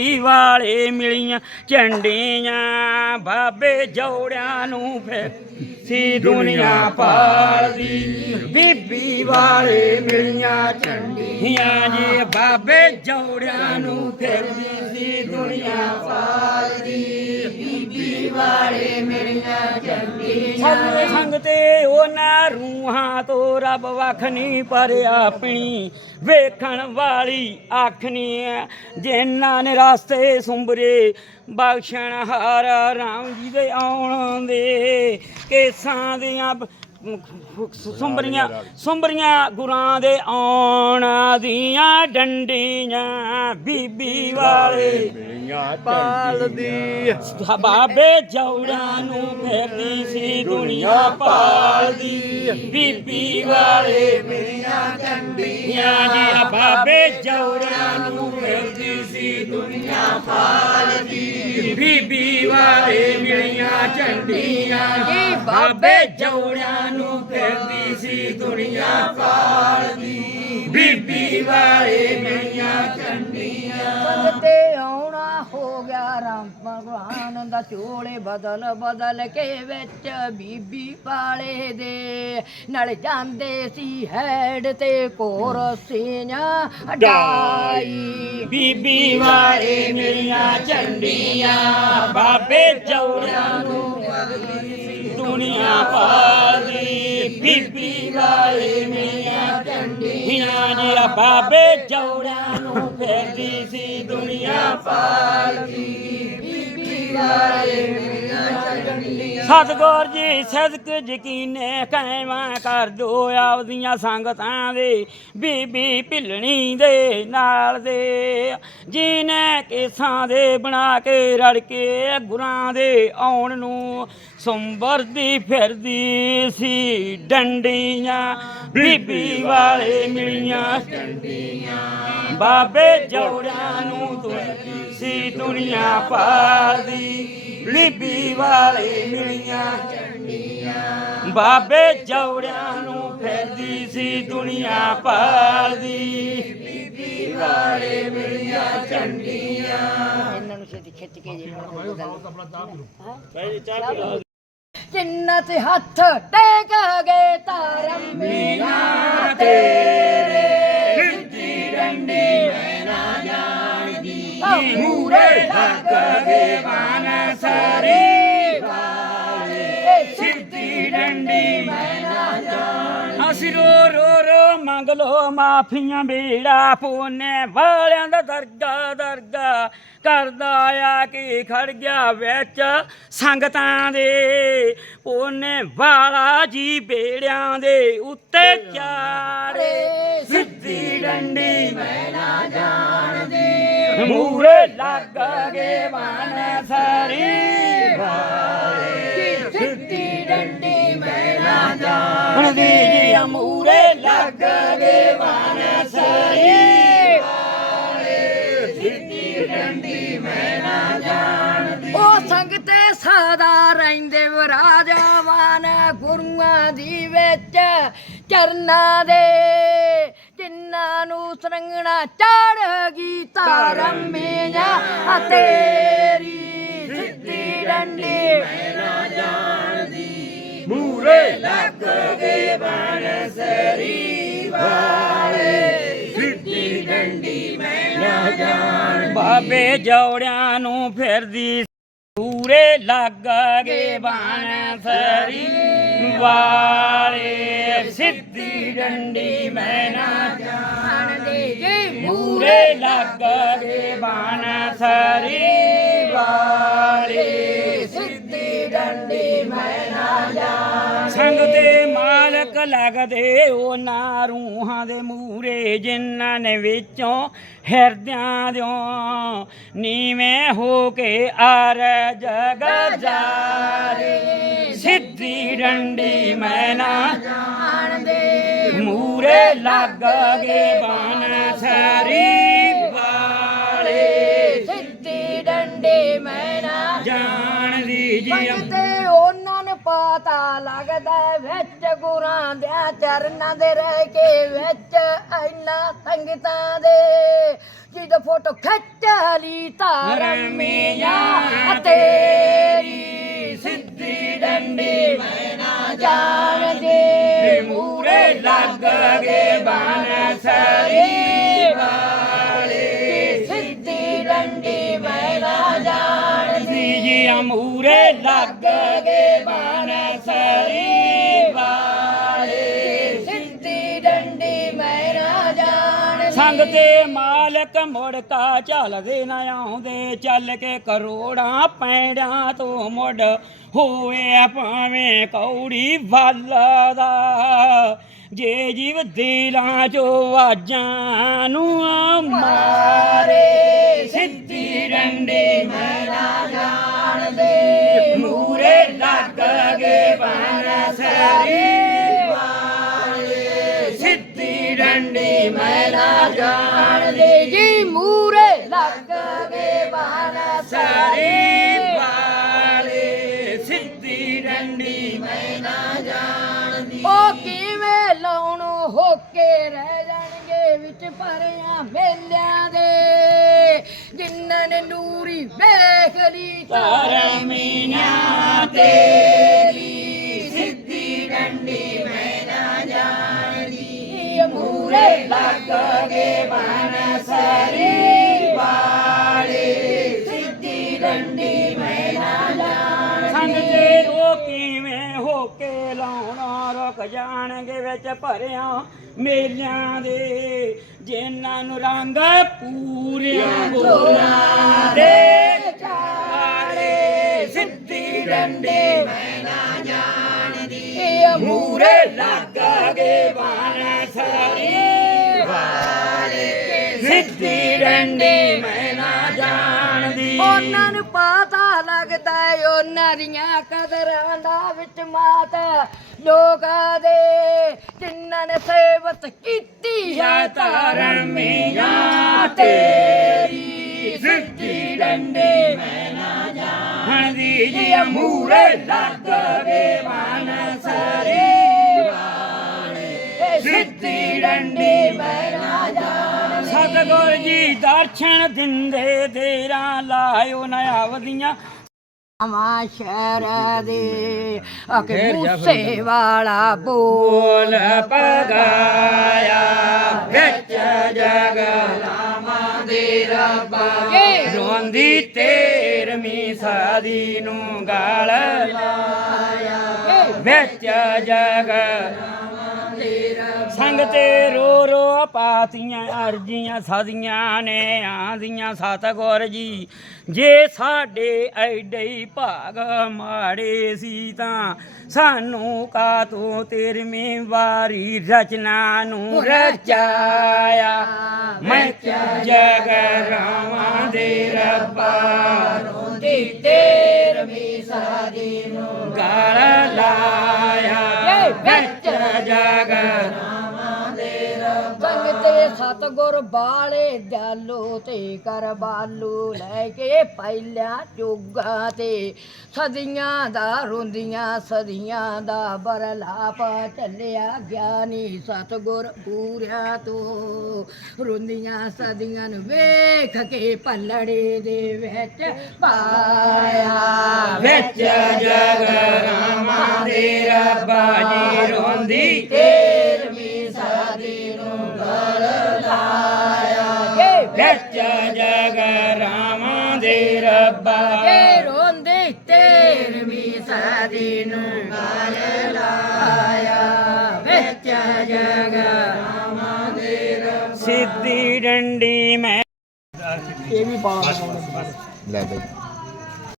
ਈ ਵਾਲੇ ਮਿਲੀਆਂ ਝੰਡੀਆਂ, ਬਾਬੇ ਜੋੜਿਆਂ ਨੂੰ ਫਿਰ ਸੀ ਦੁਨੀਆ ਪਾਲਦੀ। ਬੀਬੀ ਵਾਲੇ ਮਿਲੀਆਂ ਝੰਡੀਆਂ ਜੀ, ਬਾਬੇ ਜੋੜਿਆਂ ਨੂੰ ਫੇਰਦੀ ਸੀ ਦੁਨੀਆ ਪਾਲਦੀ। ਬੀਬੀ ਵਾਲੇ ਮਿਲੀਆਂ ਝੰਡੀਆਂ। ਸੰਗ ਤੇ ਰੂਹਾਂ ਤੋਂ ਰੱਬ ਵੱਖ ਨਹੀਂ ਪਰ ਆਪਣੀ ਵੇਖਣ ਵਾਲੀ ਨਹੀਂ ਹੈ। ਜਿਨ੍ਹਾਂ ਨੇ ਰਾਸਤੇ ਸੁੰਬਰੇ ਬਖਸ਼ਣ ਹਾਰ ਰਾਮ ਜੀ ਦੇ ਆਉਣ ਦੇ ਕੇਸਾਂ ਦੀਆਂ ਸੁੰਬਰੀਆਂ ਸੁੰਬਰੀਆਂ ਗੁਰਾਂ ਦੇ ਆਉਣ ਦੀਆਂ ਡੰਡੀਆਂ ਬੀਬੀ ਵਾਲੇ ਪਾਲਦੀ ਬਾਬੇ ਜੌੜਾਂ ਨੂੰ ਫੇਰਦੀ ਸੀ ਦੁਨੀਆ ਪਾਲਦੀ ਬੀਬੀ ਵਾਲੇ ਮੇਰੀਆਂ ਕੰਡੀਆਂ ਜੀ ਬਾਬੇ ਜੌੜਾਂ ਨੂੰ ਫੇਰਦੀ ਸੀ, ਦੁਨੀਆ ਪਾਲਦੀ। ਬੀਬੀ ਵਾਲੇ ਮੇਰੀਆਂ ਝੰਡੀਆਂ ਜੀ ਬਾਬੇ ਜੌੜਾਂ ਨੂੰ ਫੇਰਦੀ ਸੀ, ਦੁਨੀਆ ਪਾਲਦੀ। ਬੀਬੀ ਵਾਲੇ ਮੇਰੀਆਂ ਰਾਮ ਭਗਵਾਨ ਦਾ ਚੋਲੇ ਬਦਲ ਬਦਲ ਕੇ ਵਿੱਚ ਬੀਬੀ ਪਾਲੇ ਦੇ। ਨਾਲ ਜਾਂਦੇ ਸੀ ਹੈਡ ਤੇ ਕੋਰ ਸੀਆਂ ਡਾਈ ਬੀਬੀ ਵਾਲੇ ਮੇਰੀਆਂ ਝੰਡੀਆਂ ਬਾਬੇ ਜੌੜਾਂ ਨੂੰ ਦੁਨੀਆ ਪਾਲਦੀ ਬੀਬੀ ਵਾਲੇ ਮੇਰੀਆਂ ਝੰਡੀਆਂ ਜੀ ਆ ਬਾਬੇ ਜੌੜਾਂ ਨੂੰ ਫੇਰਦੀ ਸੀ, ਦੁਨੀਆ ਪਾਲਦੀ। ਬੀਬੀ ਵਾਲੇ ਮੇਰੀਆਂ ਝੰਡੀਆਂ ਸਤਗੁਰ ਜੀ ਸਦਕ ਯਕੀਨੇ ਕਾਇਮਾ ਕਰ ਦੋ ਆਪਦੀਆਂ ਸੰਗਤਾਂ ਦੇ, ਬੀਬੀ ਭਿੱਲਣੀ ਦੇ ਨਾਲ ਦੇ। ਜਿਨੇ ਕੇਸਾਂ ਦੇ ਬਣਾ ਕੇ ਰੜ ਕੇ ਗੁਰਾਂ ਦੇ ਆਉਣ ਨੂੰ ਸੰਵਰਦੀ ਫਿਰਦੀ ਸੀ, ਡੰਡੀਆਂ ਬੀਬੀ ਵਾਲੇ ਮਿਲੀਆਂ। ਡੰਡੀਆਂ ਬਾਬੇ ਜੋੜਾਂ ਨੂੰ ਤੁਰਦੀ ਸੀ, ਦੁਨੀਆ ਪਾਲਦੀ, ਬੀਬੀ ਵਾਲੇ ਮਿਲੀਆਂ। ਝੰਡੀਆਂ ਬਾਬੇ ਜੌੜਿਆਂ ਨੂੰ ਫਿਰਦੀ ਸੀ ਦੁਨੀਆ ਪਾਲਦੀ ਬੀਬੀ ਵਾਲੇ ਮਿਲੀਆਂ ਝੰਡੀਆਂ ਇਹਨਾਂ ਨੂੰ ਛੇਤੀ ਖਿੱਚ ਕੇ ਜੇ ਜਿੰਨਾ ਤੇ ਹੱਥ ਟੇਕ ਗਏ ਤਾਰਮ ਮੀਆਂ ਤੇਰੇ ਸਿੱਧੀ ਡੰਡੀ ਮੈਂ ਨਾ ਜਾਣਦੀ। ਮੂਰੇ ਲੱਗ ਗਏ ਬਾਨ ਸਾਰੇ ਸਿੱਧੀ ਡੰਡੀ। ਮੈਂ ਨਾ ਜਾਣਦੀ ਅਸੀਂ ਰੋ ਰੋ ਰੋ ਮੰਗ ਲੋ ਮਾਫੀਆਂ ਬੇੜਾ, ਪੋਨੇ ਵਾਲਿਆਂ ਦਾ ਦਰਗਾ ਦਰਗਾ ਕਰਦਾ ਆ ਕਿ ਖੜ ਗਿਆ ਵਿੱਚ ਸੰਗਤਾਂ ਦੇ। ਪੋਨੇ ਵਾਲਾ ਜੀ ਬੇੜਿਆਂ ਦੇ ਉੱਤੇ ਚਾਰੇ ਸਿੱਧੀ ਡੰਡੀ ਮੈਂ ਨਾ ਜਾਣਦੀ। ਮੂਰੇ ਲੱਗ ਗਏ ਬਨ ਸਰੀ। ਮੈਂ ਨਾ ਜਾਣਦੀ ਜੀ ਮੂਰੇ ਲੱਗ ਗਏ ਉਹ ਸੰਗਤੇ ਸਦਾ ਰਹਿੰਦੇ ਵਿਰਾਜਮਾਨ ਗੁਰੂਆਂ ਦੀ ਵਿੱਚ ਚਰਨਾਂ ਦੇ ਜਿਨ੍ਹਾਂ ਨੂੰ ਸਰੰਗਣਾ ਚੜ ਗਈ ਮੀਆਂ ਤੇਰੀ ਲੱਗ ਗਏ ਬਨ ਸਰੀ ਵਾਲੇ ਸਿੱਧੀ ਡੰਡੀ ਮੈਂ ਬਾਬੇ ਜੋੜਿਆਂ ਨੂੰ ਫਿਰਦੀ ਪੂਰੇ ਲੱਗ ਗਏ ਬਨ ਸਰੀ। ਵਾਲੇ ਸਿੱਧੀ ਡੰਡੀ ਮੈਂ ਨਾ ਜਾਣਦੇ। ਜੀ ਮੂਰੇ ਲੱਗ ਗਏ ਬਨ ਵਾਲੇ ਡੰਡੀ ਮੈਂ ਨਾ ਜਾਣ। ਸੰਗ ਦੇ ਮਾਲਕ ਲੱਗਦੇ ਉਹਨਾਂ ਰੂਹਾਂ ਦੇ ਮੂਰੇ ਜਿਨ੍ਹਾਂ ਨੇ ਵਿੱਚੋਂ ਹਿਰਦਿਆਂ ਦਿਓ ਨੀਵੇਂ ਹੋ ਕੇ ਆਰ ਜਗ ਜਾਰੇ। ਸਿੱਧੀ ਡੰਡੀ ਮੈਂ ਨਾ ਜਾਣਦੇ। ਮੂਰੇ ਲੱਗ ਗਏ ਬਨ ਸਰੀ। ਜਾਣਦੀ ਜੀ ਤੇ ਉਹਨਾਂ ਨੂੰ ਪਤਾ ਲੱਗਦਾ ਵਿੱਚ ਗੁਰਾਂ ਦੇ ਚਰਨਾਂ ਦੇ ਰਹਿ ਕੇ ਵਿੱਚ ਇੰਨਾ ਸੰਗਤਾਂ ਦੇ। ਜਿਹਦਾ ਫੋਟੋ ਖਿੱਚ ਚਲੀ ਧਰਮੀਆਂ ਤੇਰੀ ਸਿੱਧੀ ਡੰਡੀ ਮੈਂ ਨਾ ਜਾਣਦੇ ਮੂਰੇ ਲੱਗ ਗਏ ਬਨ ਸਰੀ। ਮੂਰੇ ਲੱਗ ਗਏ ਬਨ ਸਰੀ ਵਾਲੇ ਸਿੱਧੀ ਡੰਡੀ ਮੈਂ ਨਾ ਜਾਣਦੀ ਸੰਗ ਤੇ ਮਾਲਕ ਮੁੜਕਾ ਚੱਲਦੇ ਨਾ ਆਉਂਦੇ। ਚੱਲ ਕੇ ਕਰੋੜਾਂ ਪੈੜਾਂ ਤੋਂ ਮੁੜ ਹੋਏ ਭਾਵੇਂ ਕੌੜੀ ਵੱਲ ਦਾ। ਜੇ ਜੀਵ ਦਿਲਾਂ ਚੋਂ ਆਵਾਜ਼ਾਂ ਨੂੰ ਮਾਰੇ। ਸਿੱਧੀ ਡੰਡੇ ਮੈਂ ਮੈਂ ਨਾ ਜਾਣਦੇ ਜੀ ਮੂਰੇ ਲੱਗ ਗਏ ਬਾਣਾ ਸਰੀ। ਵਾਲੇ ਸਿੱਧੀ ਡੰਡੀ ਮੈਂ ਨਾ ਜਾਣਦੀ। ਉਹ ਕਿਵੇਂ ਲਾਉਣੋ ਹੋ ਕੇ ਰਹਿ ਜਾਣਗੇ ਵਿੱਚ ਭਰਿਆ ਮੇਲਿਆਂ ਦੇ। ਜਿਨ੍ਹਾਂ ਨੇ ਨੂਰੀ ਵੇਖ ਲਈ ਧਰਮੀਆਂ ਤੇਰੀ ਸਿੱਧੀ ਡੰਡੀ ਮੈਂ ਸਿੱਧੀ ਡੰਡੀ ਮੈਂ ਨਾ ਜਾਣਦੀ ਸੰਗ ਤੇ ਉਹ ਕਿਵੇਂ ਹੋ ਕੇ ਲਾਉਣਾ ਰੁਕ ਜਾਣਗੇ ਵਿੱਚ ਭਰਿਆ ਮੇਲਿਆਂ ਦੇ ਜਿਨ੍ਹਾਂ ਨੂੰ ਰੰਗ ਪੂਰਿਆਂ ਗੋਰਾਂ ਦੇ ਚਾਲੇ ਸਿੱਧੀ ਡੰਡੇ ਮੈਂ ਨਾ ਜਾਣਦੀ ਮੂਰੇ ਲੱਗ ਗਏ ਸਰੀ ਸਿੱਧੀ ਡੰਡੇ ਮੈਂ ਨਾ ਜਾਣਦੀ। ਉਹਨਾਂ ਨੂੰ ਪਤਾ ਲੱਗਦਾ ਏ ਉਹਨਾਂ ਦੀਆਂ ਕਦਰਾਂ ਦਾ ਵਿੱਚ ਮਾਤ। ਲੋਕਾਂ ਦੇ ਜਿਨ੍ਹਾਂ ਨੇ ਸੇਵਤ ਕੀਤੀ ਹੈ ਯਾ ਧਰਮੀਆਂ ਤੇਰੀ ਸਿੱਧੀ ਡੰਡੇ ਮੈਂ ਨਾ ਜਾਣਦੀ। ਜੀ ਮੂਰੇ ਲੱਗ ਸਰੀ ਵਾਲੇ ਸਿੱਧੀ ਡੰਡੀ ਮੈਂ ਨਾ ਜਾਣਦੀ ਸਤਗੁਰ ਜੀ ਦਰਸ਼ਨ ਦਿੰਦੇ ਤੇਰਾ ਲਾਇਓ ਨਾ ਆਵਦੀਆਂ। ਆਵਾਂ ਸ਼ਹਿਰ ਦੇ ਅਕੇ ਮੂਸੇ ਵਾਲਾ ਬੋਲ ਪਗਾਇਆ ਵਿੱਚ ਜਗ ਕੇ। ਰੋਂਦੀ ਤੇਰਵੀਂ ਸਾਦੀ ਨੂੰ ਗਾਲ ਲਾਇਆ। ਵਿੱਚ ਜਗ ਸੰਗ ਤੇ ਰੋ ਰੋ ਪਾਤੀਆਂ ਅਰਜੀਆਂ ਸਦੀਆਂ ਨੇ ਆਂਦੀਆਂ ਸਤਗੁਰ ਜੀ। ਜੇ ਸਾਡੇ ਐਡੇ ਭਾਗ ਮਾੜੇ ਸੀ ਤਾਂ ਸਾਨੂੰ ਕਾ ਤੂੰ ਤੇਰਵੀਂ ਵਾਰੀ ਰਚਨਾ ਨੂੰ ਰਚਾਇਆ। ਮੈਂ ਜਗ ਰਾਵਾਂ ਦੇ ਰੱਬਾ। ਰੋਂਦੀ ਤੇਰਵੀਂ ਸਾਦੀ ਨੂੰ ਗਾਲ ਲਾਇਆ। ਵਿੱਚ ਜਗ ਤੇ ਸਤਗੁਰ ਬਾਲੇ ਦਿਆਲੋ ਤੇ ਕਰ ਬਾਲੂ ਲੈ ਕੇ ਪਹਿਲਿਆਂ ਚੁੱਗਾ ਤੇ। ਸਦੀਆਂ ਦਾ ਰੋਂਦੀਆਂ ਸਦੀਆਂ ਦਾ ਬਰਲਾਪ ਚੱਲਿਆ ਗਿਆਨੀ ਸਤਗੁਰ ਪੂਰਿਆ ਤੋਂ। ਰੋਂਦੀਆਂ ਸਦੀਆਂ ਨੂੰ ਵੇਖ ਕੇ ਪੱਲੜੇ ਦੇ ਵਿੱਚ ਪਾਇਆ। ਵਿੱਚ ਜਗ ਰਾਮਾਂ ਦੇ ਰੱਬਾ ਜੀ ਰੋਂਦੀ। ਤੇਰਵੀਂ ਦੇ ਰੱਬਾ। ਕੇ ਰੋਂਦੇ ਤੇਰਵੀਂ ਸਾਦੀ ਨੂੰ ਗਲ ਲਾਇਆ। ਵਿੱਚ ਜਗ ਸਿੱਧੀ ਡੰਡੀ ਮੈਂ ਲੈ ਬਈ।